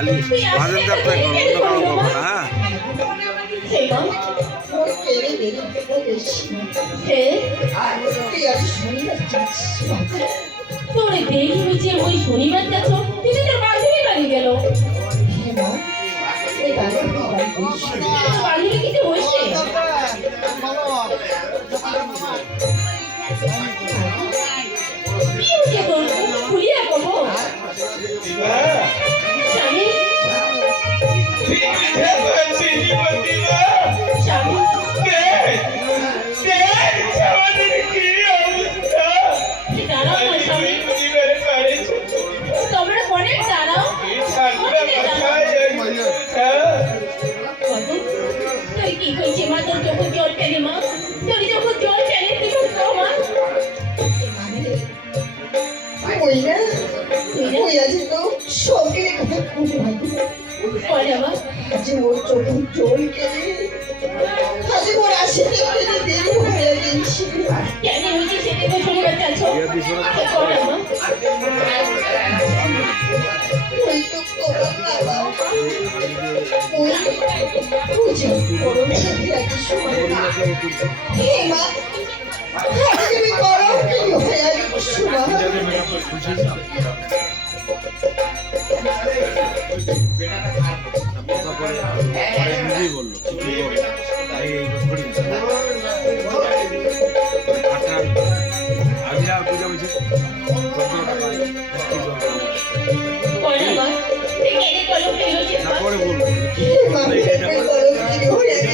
খালি বাজার যাত্রা করো, অন্য কারো করবো না। হ্যাঁ তোরে দেখি যে ওই শনিবার যাচ্ছ তিনি তোর বান্ধবী বাড়ি গেল। বান্ধবী কিছু হয়েছে? কি হয়েছে তোর? খুলিয়া বলবো স্বামী। স্বামী দাঁড়াও না স্বামী, তোমরা অনেক দাঁড়াও। তুই কি কইছি মা, তোর যখন জল ফেলে মা, তোর যখন জল ফেলে তুই কোথাও মা? পরে মা কেন হয়েছে সেটা তো শনিবার যাচ্ছ? পরে মা বললো আমি আর পূজা বুঝি পরে মা কেন কলম ফেলো যে মা? পরে বলবো কি হয়েছে?